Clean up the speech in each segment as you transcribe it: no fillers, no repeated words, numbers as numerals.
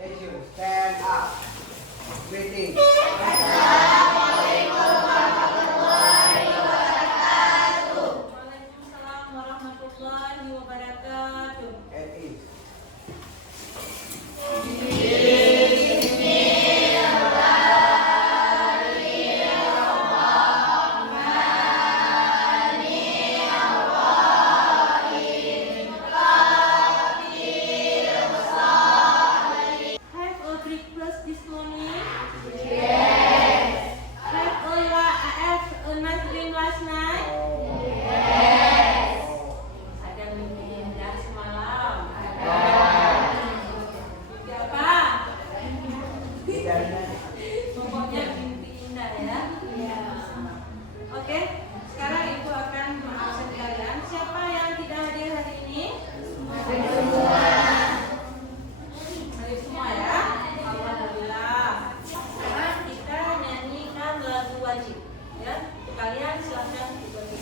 Attention, stand up. Greeting. Waalaikumsalam warahmatullahi wabarakatuh. At ease. Have a breakfast this morning? Yes. Have a nice dream last night? Ada mimpi indah semalam? Mimpi apa? Pokoknya mimpi indah ya? Oke, sekarang ibu akan mengabsen kalian. Siapa yang tidak hadir hari ini? Hadir semua ya? Alhamdulillah. Sekarang kita nyanyikan lagu wajib ya. Kalian silahkan dibantu.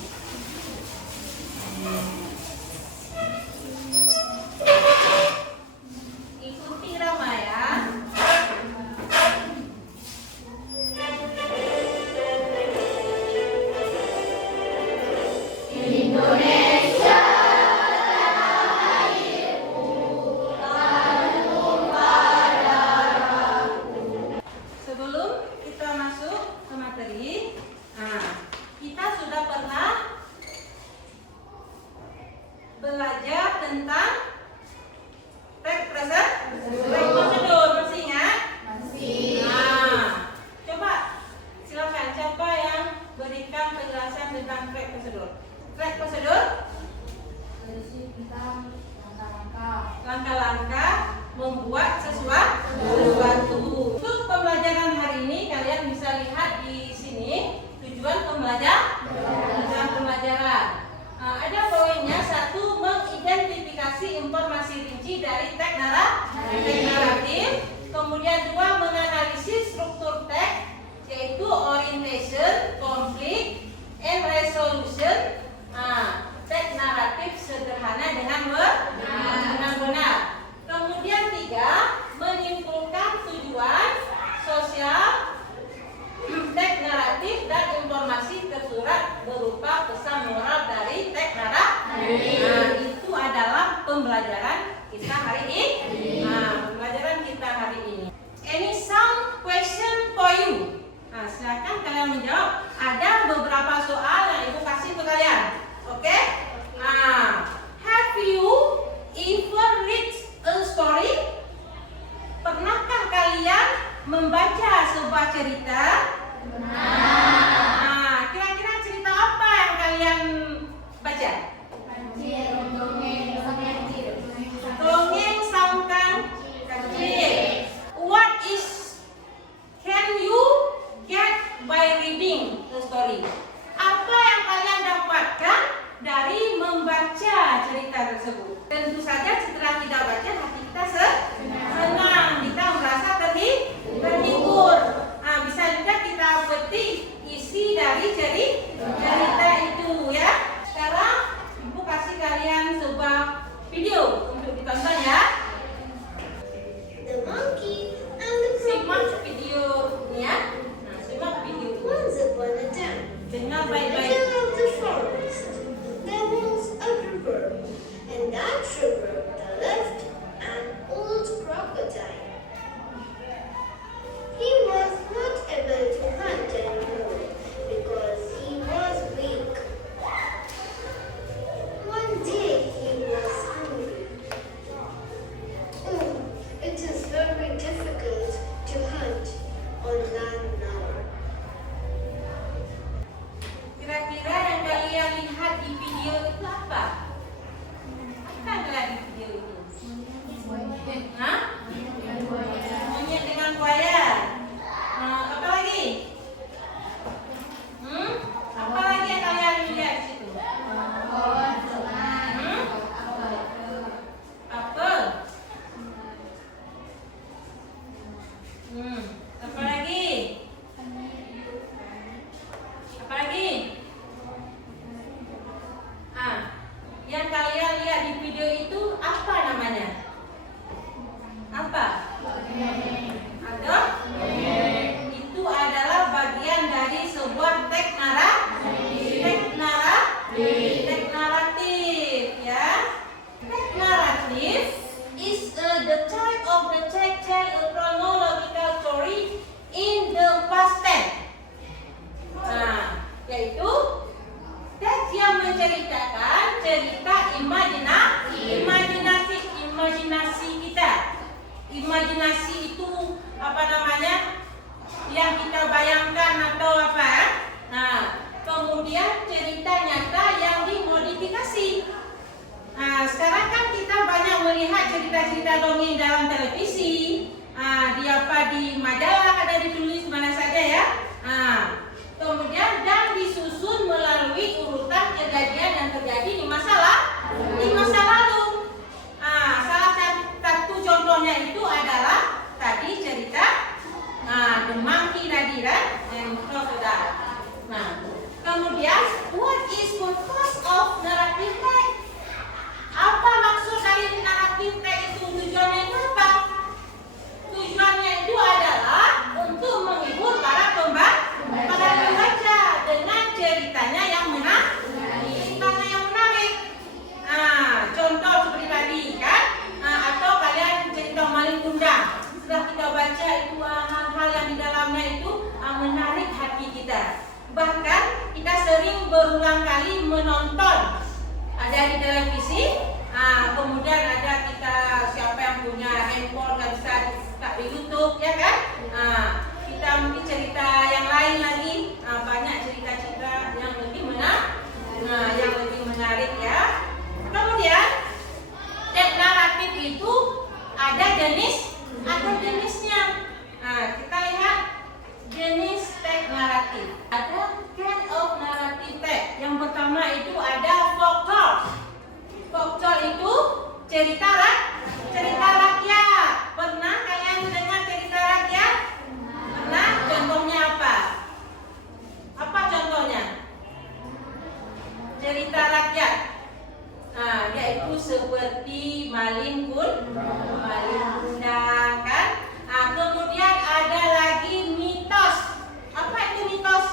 Ikuti Rama ya. Sebelum kita masuk ke materi, kita sudah pernah belajar tentang teks prosedur, masih ingat? Coba silakan siapa yang berikan penjelasan tentang teks prosedur. Teks prosedur, langkah-langkah membuat sesuatu. Untuk pembelajaran hari ini kalian bisa lihat di sini tujuan pembelajaran. Ada poinnya. Satu, mengidentifikasi informasi rinci dari teks naratif. Kemudian dua, menganalisis struktur teks, yaitu orientation, conflict, and resolution. Teks naratif sederhana dengan benar. Kemudian tiga, menyimpulkan tujuan sosial teks naratif dan informasi tersurat berupa pesan moral dari teks naratif. Itu adalah pembelajaran kita hari ini. Any some question for you? Silakan kalian menjawab. Ada beberapa soal yang ibu kasih ke kalian. Oke? Have you ever read a story? Pernahkah kalian membaca sebuah cerita? Kira-kira cerita apa yang kalian baca? Dongeng sang kancil. What is can you get by reading the story? Apa yang kalian dapatkan dari membaca cerita tersebut? Tentu saja setelah kita baca hati kita senang, kita merasa terhibur. Bisa juga kita petik isi dari cerita itu ya. Sekarang ibu kasih kalian sebuah video untuk ditonton ya. The monkey and the Simak crocodile. video ya. Simak video. Once upon a time, Dengar in the baik-baik. middle of the forest, there was a river. In that river, there lived an old crocodile. He was not able to hunt anymore because he was weak. One day he was hungry. Oh, it is very difficult to hunt on land now. Kira-kira yang kalian lihat di video itu apa? Apa yang kalian di video itu? Monyet dengan buaya. Apa lagi? Apa lagi yang kalian lihat di situ? Apel. Apa lagi? Apa lagi? Yang kalian lihat di video itu apa namanya? Apa? imajinasi itu apa namanya yang kita bayangkan atau apa. Nah, kemudian cerita nyata yang dimodifikasi. Nah, sekarang kan kita banyak melihat cerita-cerita dongeng dalam televisi, di majalah ada ditulis mana saja ya. Kemudian dan disusun melalui urutan kejadian yang terjadi di masa lalu. Salah satu contohnya itu adalah tadi cerita The Monkey tadi kan, yang crocodile. Nah, kemudian what is purpose of narrative text? Apa maksud dari narrative text itu? Tujuannya itu apa? Tujuannya itu adalah untuk menghibur para pembaca dengan ceritanya yang menarik. Contoh seperti tadi kan, atau kalian cerita Maling Kundang. Setelah kita baca itu hal-hal yang di dalamnya itu menarik hati kita. Bahkan kita sering berulang kali menonton ada di televisi. Kemudian ada kita siapa yang punya handphone nggak bisa buka di YouTube ya kan? Kita mungkin cerita yang lain lagi, banyak cerita-cerita yang lebih menarik ya. Kemudian teks naratif itu ada jenisnya. Kita lihat jenis teks naratif. Ada kind of narrative text. Yang pertama itu ada folklore. Folklore itu cerita rakyat. Pernah kalian dengar cerita rakyat? Pernah? Contohnya apa? Apa contohnya? Cerita rakyat. Yaitu seperti Maling Kundang kan? Kemudian ada lagi mitos. Apa itu mitos?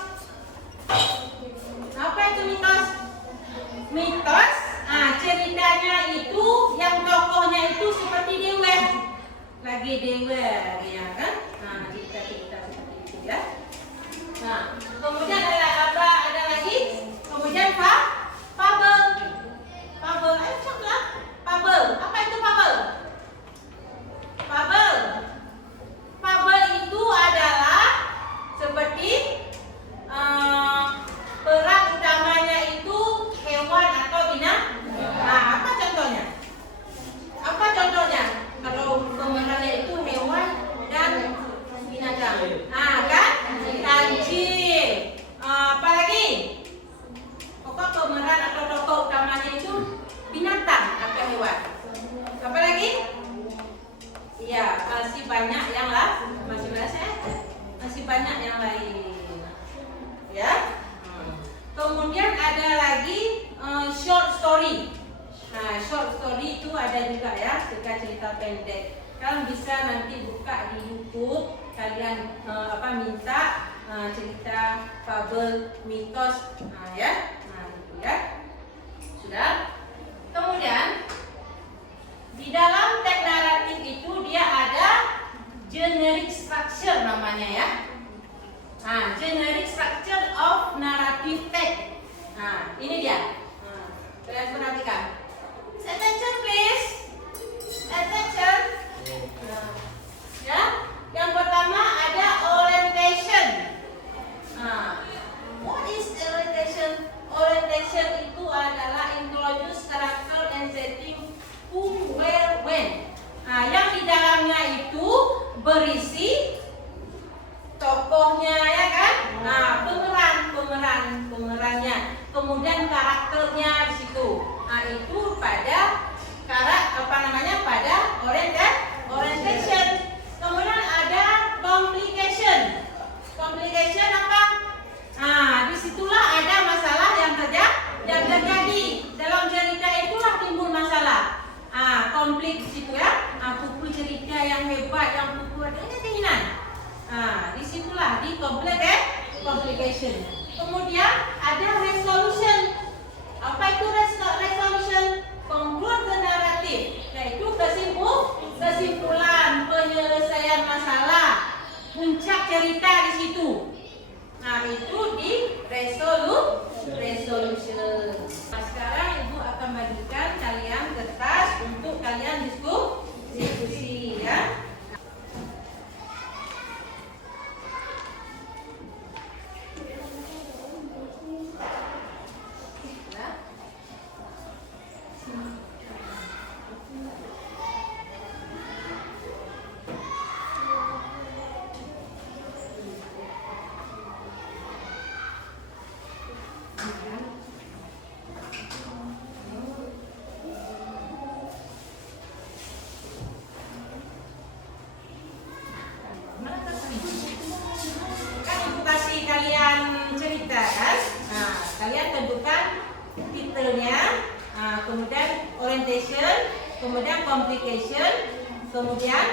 Mitos, ceritanya itu yang tokohnya itu seperti dewa. Lagi dewa ya kan? Cerita-cerita seperti itu ya. Kemudian ada lagi? Kemudian fabel. Ayo cakap. Fabel. Apa itu fabel? Fabel itu adalah seperti peran utamanya itu hewan atau binatang. Apa contohnya? Kalau pemerannya itu hewan dan binatang. Kan? Kancil. Apa lagi? Pokok pemeran atau tokoh utamanya itu binatang atau hewan. Apa lagi? Iya, masih banyak yang lain. Ya. Kemudian ada lagi short story. Short story itu ada juga ya, cerita pendek. Kalian bisa nanti buka di YouTube, kalian minta cerita fabel, mitos, ya. Gitu ya. Sudah. Kemudian di dalam teks naratif itu dia ada generic structure namanya ya. Generic structure of narrative text. Ini dia. Kalian perhatikan. Attention please. Attention. Ya. Yang pertama ada orientation. What is orientation? Orientation itu adalah introduce character and setting who, where, when. Yang di dalamnya itu berisi tokohnya ya kan? Pemerannya. Kemudian karakternya di situ. Itu pada pada orientation. Kemudian ada complication. Complication apa? Disitulah ada masalah yang terjadi dalam cerita, itulah timbul masalah. Konflik di situ ya. Pukul cerita yang hebat, yang pukul ada keinginan. Disitulah di complication. Kemudian ada resolution. Apa itu resolution? Conclude the narrative, yaitu kesimpulan, penyelesaian masalah, puncak cerita di situ. Itu di resolution. Sekarang Ibu akan bagikan kalian kertas untuk kalian diskusi ya. kemudian orientation, kemudian complication, kemudian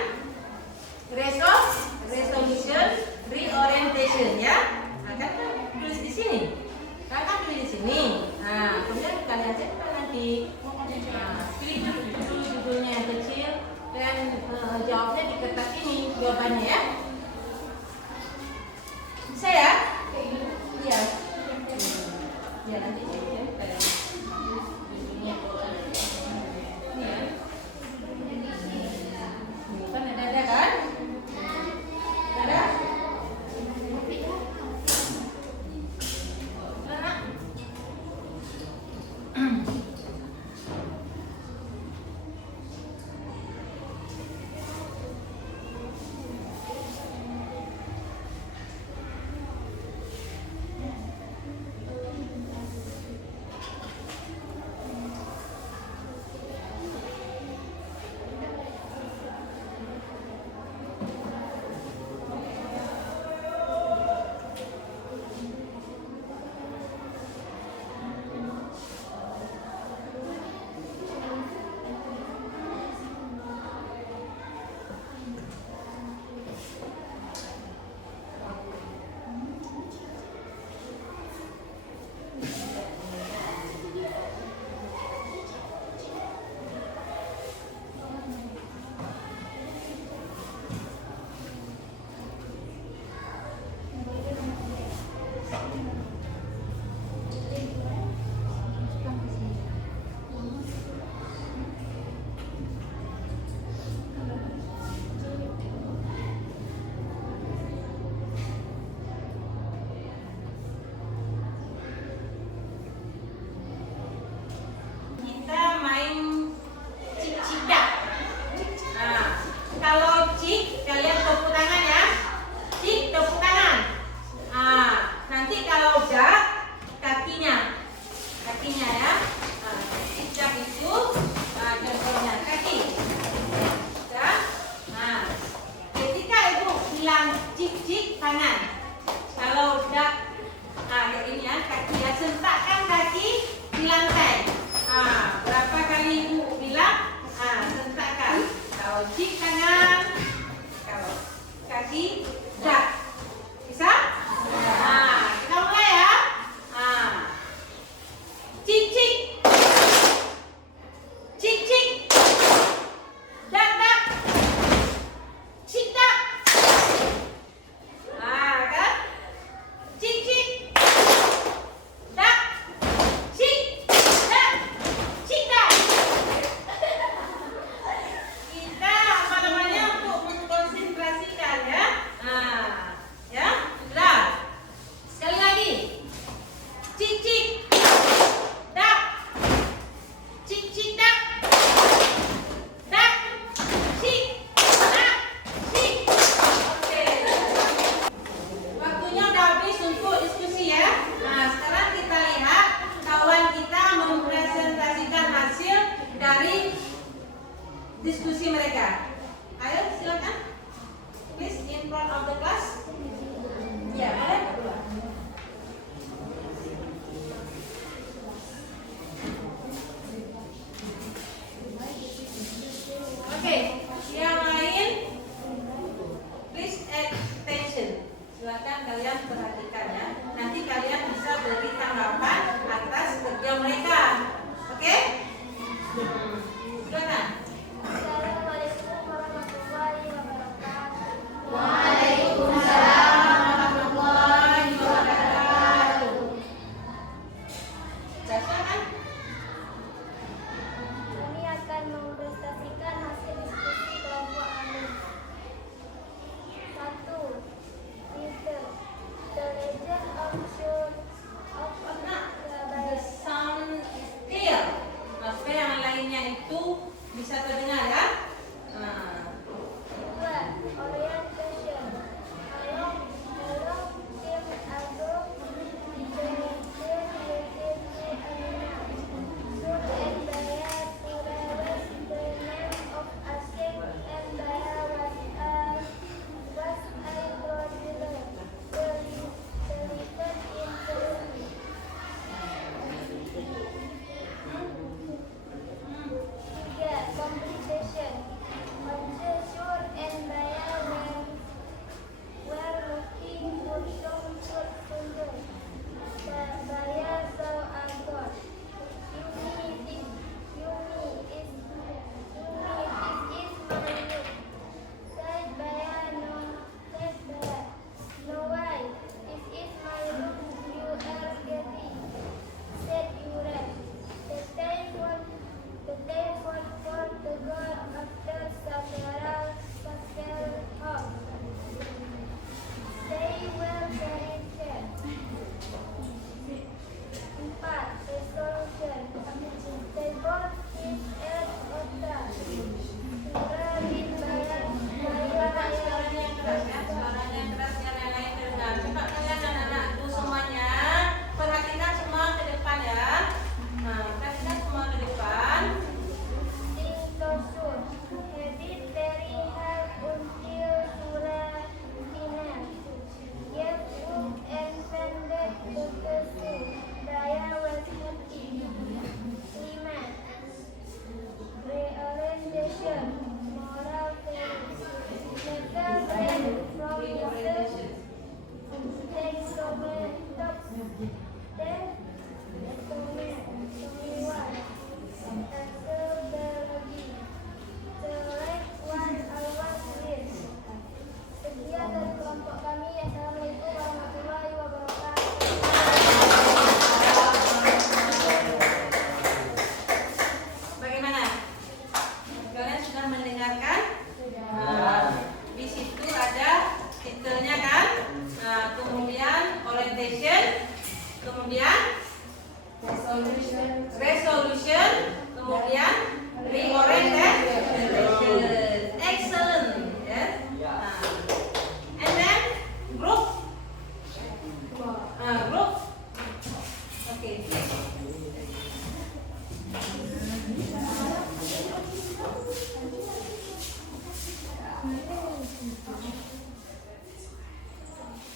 resolution, reorientation ya. Nah, kan tulis di sini. Kakak tulis di sini. Nah, kemudian kalian cetak nanti. Nah, pilih dulu judulnya yang kecil dan jawabnya di kertas ini jawabannya ya. Bisa ya? Iya. Ya nanti ya kalian. Judulnya ini ya. Ini kan ada kan? Ada? Kita main cik-cidak. Nah, kalau cik, kalian tepuk tangan ya. Cik, tepuk tangan. Nah, nanti kalau dak, kakinya ya. Nah, cik-cidak itu contohnya kaki. Ya. Nah, ketika ibu bilang cik-cik tangan. Kalau dak, ini ya kaki ya, sentakkan kaki di lantai. Berapa kali ibu bilang? Sentakkan. Kalau cik tangan, kalau kaki dak. Bisa? Kita mulai ya. Cik cik, cik cik, dak dak, cik dak. Kan? Cik cik, dak, cik dak. Kita apa namanya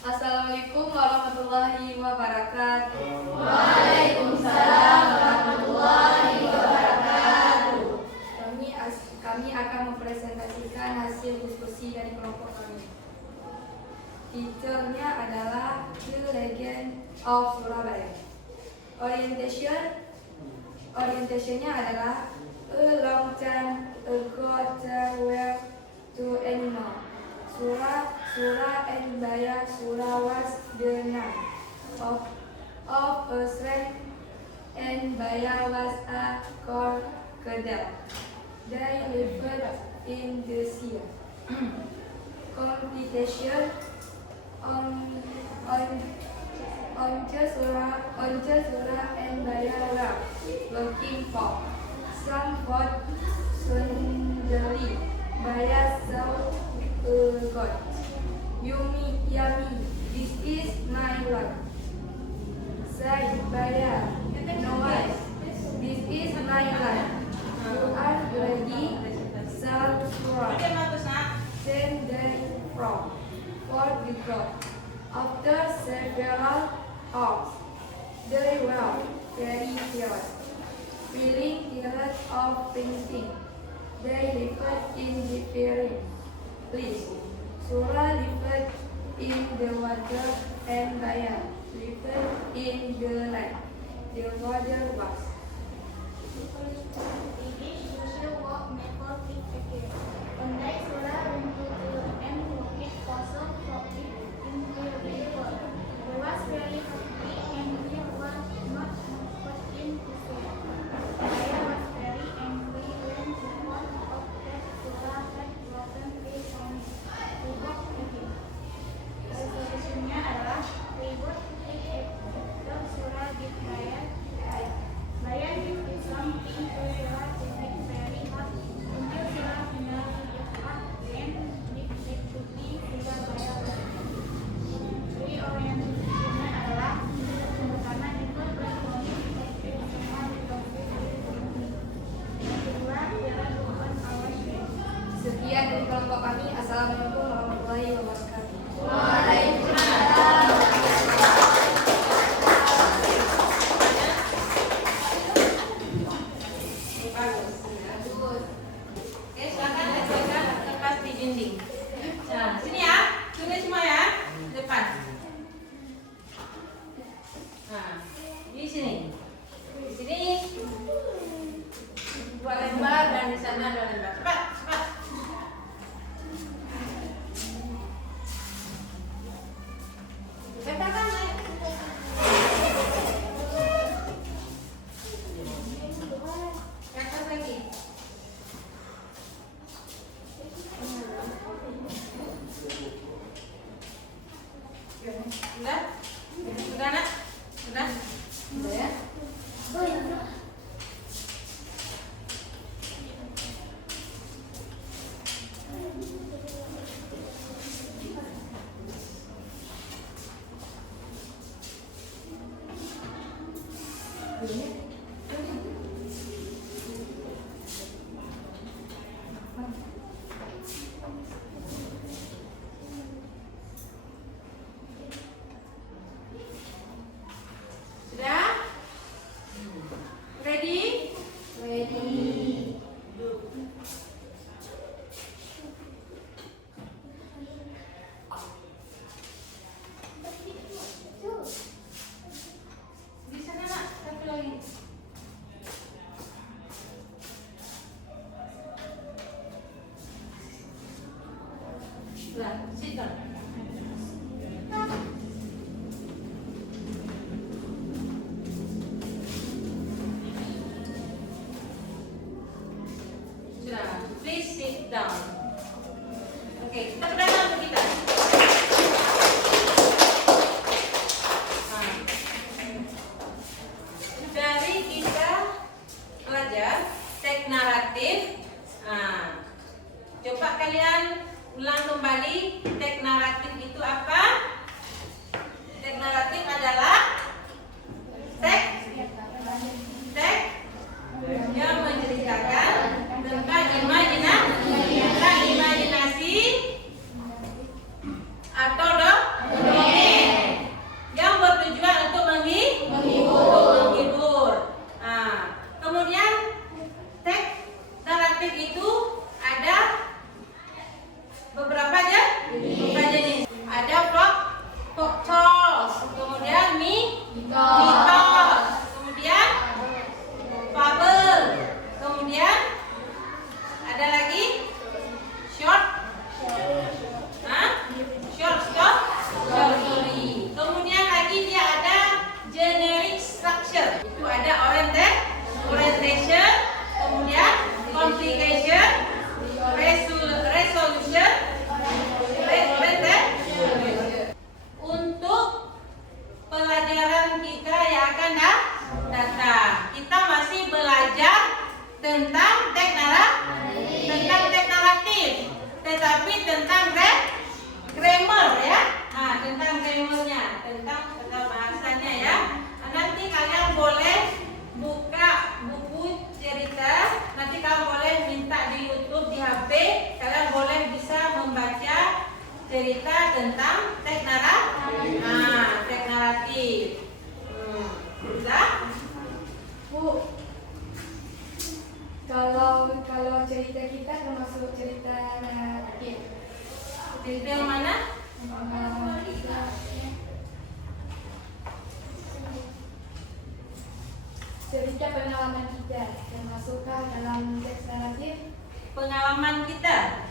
Assalamualaikum warahmatullahi wabarakatuh. Waalaikumsalam warahmatullahi wabarakatuh. Kami akan mempresentasikan hasil diskusi dari kelompok kami. Titelnya adalah The Legend of Surabaya. Orientationnya adalah a long time ago there were two animals. Sura and Baya. Sura was the name of a snake and Baya was a crocodile. They lived in the sea. Competition on Sura and Baya were looking for some food. Suddenly, Baya saw a goat. Yummy, this is my life. Said Baya, no way, this is my life. You are ready, said Sura. Then they fought for the goat. After several hours, they were very tired. Feeling tired of painting, they lived in the fairy place. Sura lived in the water and Baya lived in the land. The water was One day Sura went to the and looked for some coffee in the river. He was very happy and he was not put in the sea. Baya was very angry when he found out that Sura had broken his promise. He walked again. Solusinya adalah ribut after Sura give Baya. Baya gave something to Sura to make very hot until Sura finally gave up and it could be Sura Baya. Jadi orientasinya adalah karena itu berponis semua dikasih yang kedua ialah bukan awas. sekian dari kelompok kami. Assalamualaikum warahmatullahi wabarakatuh. Waalaikumsalam. Bagus. Oke, silakan letakkan kertas di dinding. Nah, sini ya, tulis semua ya, depan. Nah, di sini, dua lembar dan di sana dua lembar. Cepat. Letakkan. Ke atas lagi. Sudah? Sudah nak? Sudah? Sudah ya? Sudah? Ready? Di sana nak, satu lagi. Sudah, sit down. Sudah, please sit down. Oke, kita berdoa untuk kita. Nah, dari kita belajar teks naratif. Nah, coba kalian ulang kembali teks naratif itu apa? Teks naratif adalah teks yang menceritakan tentang imajinasi cerita tentang teks naratif. Bisa? Bu, kalau cerita kita termasuk cerita naratif. Cerita yang mana? Pengalaman kita. Cerita pengalaman kita termasukkah dalam teks naratif? Pengalaman kita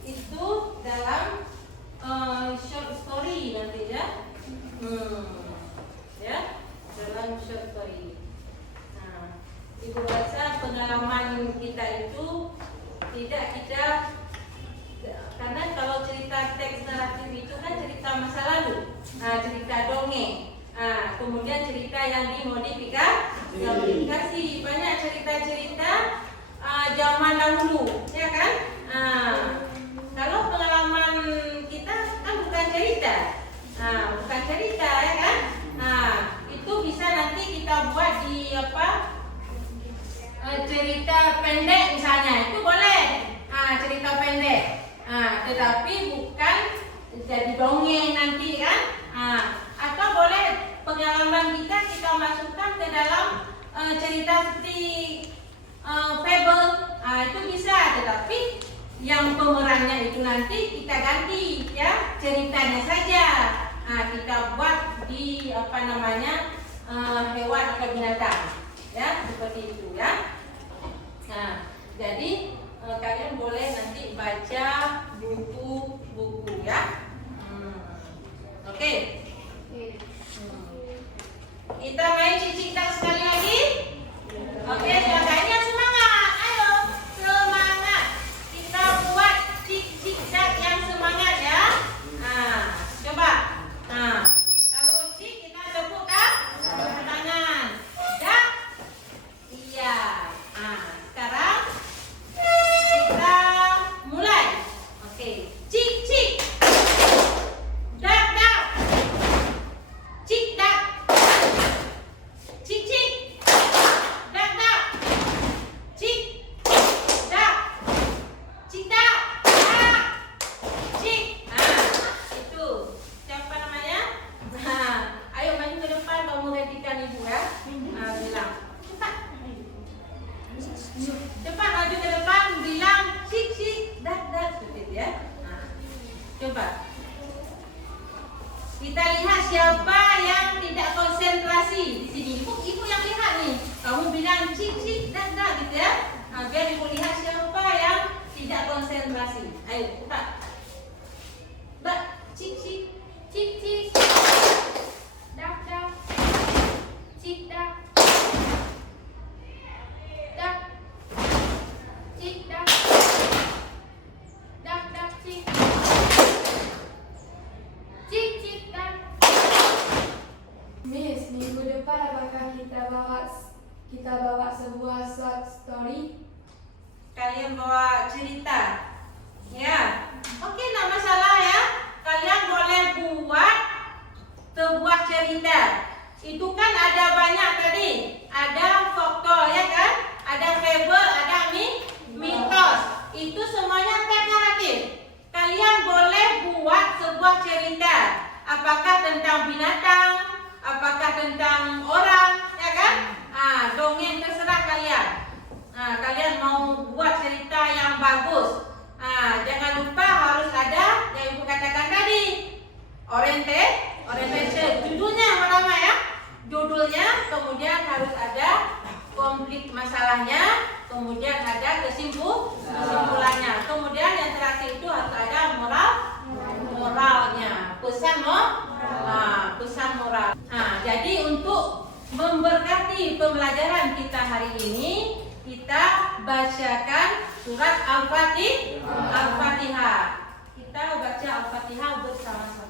itu dalam short story nanti ya. Ya, dalam short story. Nah, ibu rasa pengalaman kita itu tidak kita, karena kalau cerita teks naratif itu kan cerita masa lalu, cerita dongeng, kemudian cerita yang dimodifikasi, banyak cerita-cerita zaman dahulu, ya kan? Kalau pengalaman kita kan bukan cerita, ya kan? Itu bisa nanti kita buat di cerita pendek misalnya, itu boleh, cerita pendek. Tetapi bukan jadi dongeng nanti kan? Atau boleh pengalaman kita masukkan ke dalam cerita seperti fable, itu bisa. Tetapi yang pemerannya itu nanti kita ganti ya, ceritanya saja. Kita buat di hewan atau binatang, ya seperti itu ya. Jadi kalian boleh nanti baca buku-buku ya. Oke. Kita main cicik tak sekali lagi. Oke, silakan yang semangat. Ayo, semangat. Kita buat cicik tak yang semangat ya. Coba. Kalau cik kita tepukkan tangan. Dak. Iya. Sekarang kita mulai. Oke, cik cik. Dak dak. Cik dak. Cik cik. Dak dak. Cik dak. Cik dak. Dak. Cik. Itu. Siapa namanya? Ayo maju ke depan kamu gantikan ibu ya. Bilang. Cepat. Cepat maju ke depan bilang cik cik dak dak seperti itu ya. Coba. Kita lihat siapa yang tidak konsentrasi di sini. Ibu yang lihat nih. Kamu bilang cik cik dak dak gitu ya. Biar ibu lihat siapa yang tidak konsentrasi. Ayo cepat. Dak cik cik Cik cik. Dak dak. Cik dak. Dak. Cik dak. Dak dak cik. Cik cik dak. Miss, minggu depan apakah kita bawa sebuah short story? Kalian bawa cerita. Ya. Oke, enggak masalah ya. Kalian boleh buat sebuah cerita. Itu kan ada banyak tadi. Ada folklore ya kan? Ada fable, ada mitos. Itu semuanya teks naratif. Kalian boleh buat sebuah cerita. Apakah tentang binatang, apakah tentang orang, ya kan? Dongeng terserah kalian. Kalian mau buat cerita yang bagus. Jangan lupa harus ada yang ibu katakan tadi, orientation. Judulnya yang pertama ya, judulnya, kemudian harus ada konflik masalahnya, kemudian ada kesimpulannya, kemudian yang terakhir itu harus ada moralnya, pesan moral. Jadi untuk memberkati pembelajaran kita hari ini, kita bacakan surat Al-Fatihah. Kita baca Al-Fatihah bersama-sama.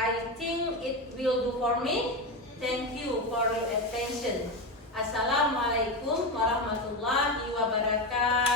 I think it will do for me. Thank you for your attention. Assalamualaikum warahmatullahi wabarakatuh.